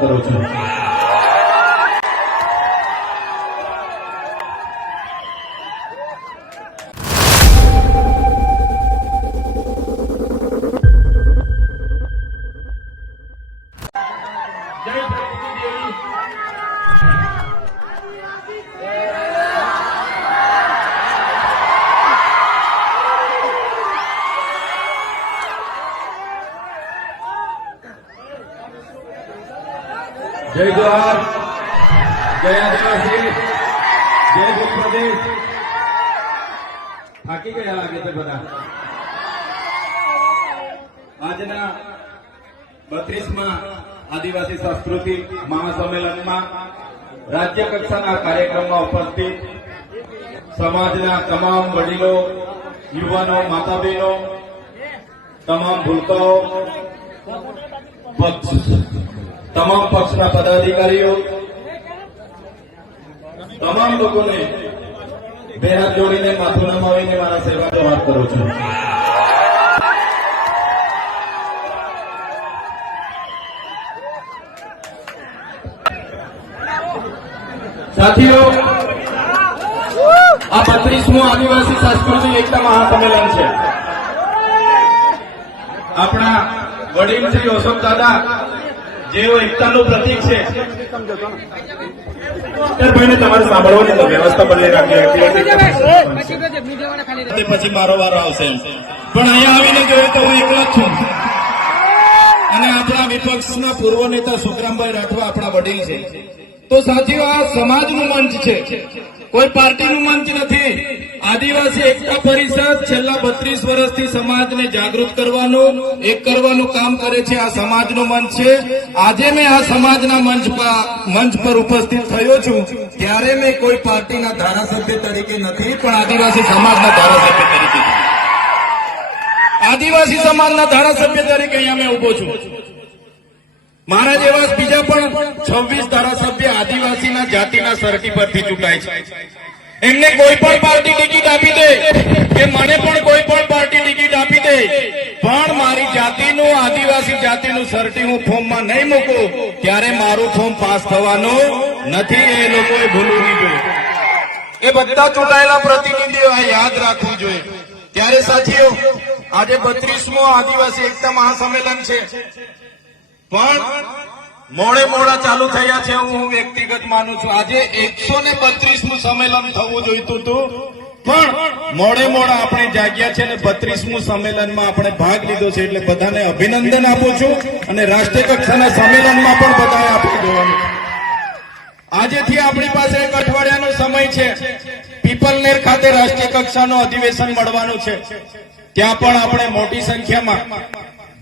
করা উচিত જય આદિવાસી જય ભૂપદેશ થાકી ગયા લાગે છે બધા આજના બત્રીસમાં આદિવાસી સંસ્કૃતિ મહાસંમેલનમાં રાજ્ય કક્ષાના કાર્યક્રમમાં ઉપસ્થિત સમાજના તમામ વડીલો યુવાનો માતા બહેનો તમામ ભૂલકાઓ તમામ પક્ષના પદાધિકારીઓ તમામ લોકોને બે હાથ જોડીને માથું નમાવીને મારા સેવાનો વાત કરું છું સાથીઓ આ બત્રીસમું આદિવાસી સાંસ્કૃતિક એકતા મહાસંમેલન છે આપણા વડીલ શ્રી અશોક દાદા જેઓ એકતાનું પ્રતિક છે ભાઈને તમારે સાંભળવાની તો વ્યવસ્થા બદલી રાખી પછી મારો વારો આવશે પણ અહીંયા આવીને જોયું તો હું એકલા જ છું અને આપણા વિપક્ષના પૂર્વ નેતા સુખરામભાઈ રાઠવા આપણા વડીલ છે તો સાથીઓ આ સમાજનું મંચ છે કોઈ પાર્ટીનું મંચ નથી આદિવાસી એકતા પરિષદ છેલ્લા બત્રીસ વર્ષથી સમાજને જાગૃત કરવાનું એક કરવાનું કામ કરે છે આ સમાજનું મંચ છે આજે મેં આ સમાજના મંચ મંચ પર ઉપસ્થિત થયો છું ત્યારે મેં કોઈ પાર્ટીના ધારાસભ્ય તરીકે નથી પણ આદિવાસી સમાજના ધારાસભ્ય તરીકે આદિવાસી સમાજના ધારાસભ્ય તરીકે અહીંયા મેં ઉભો છું મારા જેવા બીજા પણ છવ્વીસ ધારાસભ્ય આદિવાસીના જાતિના સરકી પરથી ચૂંટાય છે એમને કોઈ પણ પાર્ટી ટિકિટ આપી દે કે મને પણ કોઈ પણ પાર્ટી ટિકિટ આપી દે પણ મારી જાતિનું આદિવાસી જાતિનું સરટી હું ફોર્મમાં નહીં મૂકું ત્યારે મારું ફોર્મ પાસ થવાનું નથી એ લોકોએ ભૂલવું નહીં જોઈએ એ બધા ચૂંટાયેલા પ્રતિનિધિઓ આ યાદ રાખવું જોઈએ ત્યારે સાથીઓ આજે બત્રીસમો આદિવાસી એકતા મહાસંમેલન છે પણ મોડે મોડા ચાલુ થયા છે એવું હું વ્યક્તિગત માનું છું આજે એકસો ને બત્રીસમું સંમેલન થવું જોઈતું હતું પણ મોડે મોડા આપણે જાગ્યા છે અને બત્રીસમું સંમેલનમાં આપણે ભાગ લીધો છે એટલે બધાને અભિનંદન આપું છું અને રાષ્ટ્રીય કક્ષાના સંમેલનમાં પણ બધાએ આપી દેવાનું આજેથી આપણી પાસે એક અઠવાડિયાનો સમય છે પીપલનેર ખાતે રાષ્ટ્રીય કક્ષાનું અધિવેશન મળવાનું છે ત્યાં પણ આપણે મોટી સંખ્યામાં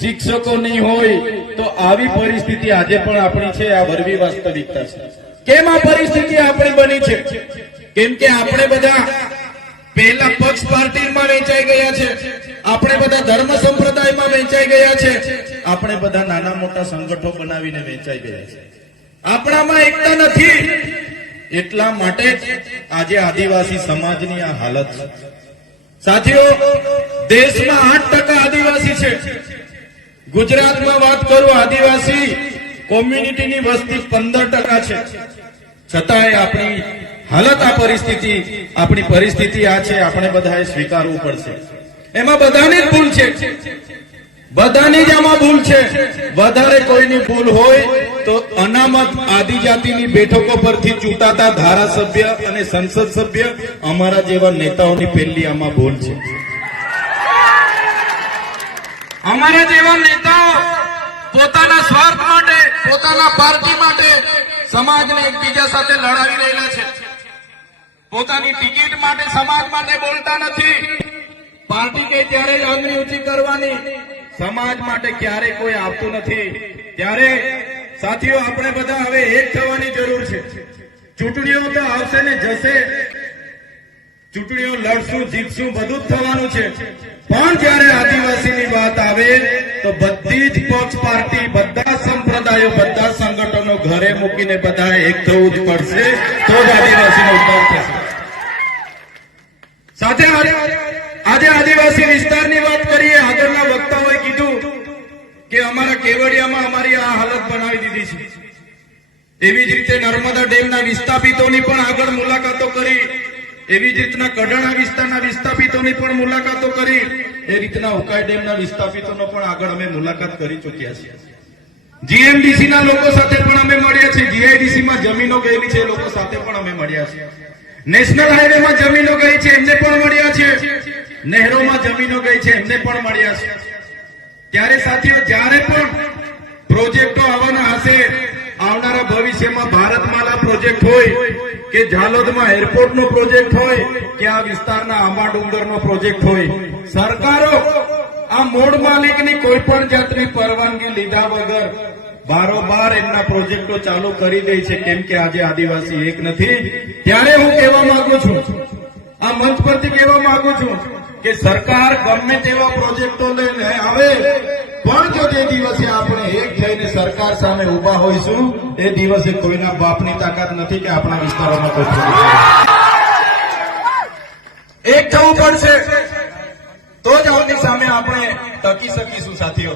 શિક્ષકો નહીં હોય તો આવી પરિસ્થિતિ આજે પણ આપણી છે આ વરવી વાસ્તવિકતા છે કેમ આ પરિસ્થિતિ આપણી બની છે કેમ કે આપણે બધા પહેલા પક્ષ પાર્ટીમાં વેચાઈ ગયા છે આપણે બધા ધર્મ સંપ્રદાયમાં વેચાઈ ગયા છે આપણે બધા નાના મોટા સંગઠો બનાવીને વેચાઈ ગયા છે આપણામાં એકતા નથી એટલા માટે આજે આદિવાસી સમાજની આ હાલત છે સાથીઓ દેશમાં આઠ ટકા આદિવાસી છે ગુજરાતમાં વાત કરું આદિવાસી કોમ્યુનિટીની વસ્તી પંદર ટકા છે છતાંય આપણી હાલત આ પરિસ્થિતિ આપણી પરિસ્થિતિ આ છે આપણે બધાએ સ્વીકારવું પડશે એમાં બધાની જ ભૂલ છે બધાની જ આમાં ભૂલ છે વધારે કોઈની ભૂલ હોય તો અનામત આદિજાતિની બેઠકો પરથી ચૂંટાતા ધારાસભ્ય અને સંસદ સભ્ય અમારા જેવા નેતાઓની પહેલી આમાં ભૂલ છે અમારા જેવા નેતાઓ પોતાના સ્વાર્થ માટે પોતાના પાર્ટી માટે સમાજને એકબીજા સાથે લડાવી રહેલા છે પોતાની ટિકિટ માટે સમાજ માટે બોલતા નથી પાર્ટી કઈ ત્યારે આંગણી ઊંચી કરવાની સમાજ માટે ક્યારે કોઈ આવતું નથી ત્યારે સાથીઓ આપણે બધા હવે એક થવાની જરૂર છે ચૂંટણીઓ તો આવશે ને જશે ચૂંટણીઓ લડશું જીતશું બધું જ થવાનું છે પણ જ્યારે આદિવાસીની વાત આવે તો બધી જ પક્ષ પાર્ટી બધા સંપ્રદાયો બધા સંગઠનો ઘરે મૂકીને બધા એક થવું જ પડશે તો જ આદિવાસીનો ઉદ્ધાર થશે સાથે આજે આદિવાસી વિસ્તારની વાત કરીએ આગળના વક્તાઓએ કીધું કે અમારા કેવડિયામાં અમારી આ હાલત બનાવી દીધી છે એવી જ રીતે નર્મદા ડેમના વિસ્થાપિતોની પણ આગળ મુલાકાતો કરી એવી જ રીતના કડાણા વિસ્તારના વિસ્થાપિતોની પણ મુલાકાતો કરી એ રીતના ઉકાઈ ડેમના વિસ્થાપિતોનો પણ આગળ અમે મુલાકાત કરી ચૂક્યા છીએ જીએમડીસી ના લોકો સાથે પણ અમે મળ્યા છીએ જીઆઈડીસી માં જમીનો ગયેલી છે લોકો સાથે પણ અમે મળ્યા છીએ નેશનલ હાઈવે માં જમીનો ગઈ છે એમને પણ મળ્યા છે નહેરોમાં જમીનો ગઈ છે એમને પણ મળ્યા છે ત્યારે સાથીઓ જયારે પણ પ્રોજેક્ટો આવવાના હશે આવનારા ભવિષ્યમાં ભારતમાં પ્રોજેક્ટ હોય કે ઝાલોદમાં એરપોર્ટનો પ્રોજેક્ટ હોય કે આ વિસ્તારના આંબા ડુંગરનો પ્રોજેક્ટ હોય સરકારો આ મૂળ માલિકની કોઈ પણ જાતની પરવાનગી લીધા વગર બારોબાર એમના પ્રોજેક્ટો ચાલુ કરી દે છે કેમ કે આજે આદિવાસી એક નથી ત્યારે હું કહેવા માંગુ છું આ મંચ પરથી કહેવા માંગુ છું કે સરકાર ગમે તેવા પ્રોજેક્ટો લઈને આવે પણ જો તે દિવસે આપણે એક થઈને સરકાર સામે ઉભા હોઈશું એ દિવસે કોઈના બાપની તાકાત નથી કે આપણા વિસ્તારોમાં કોઈ એક થવું પડશે તો જ આવતી સામે આપણે ટકી શકીશું સાથીઓ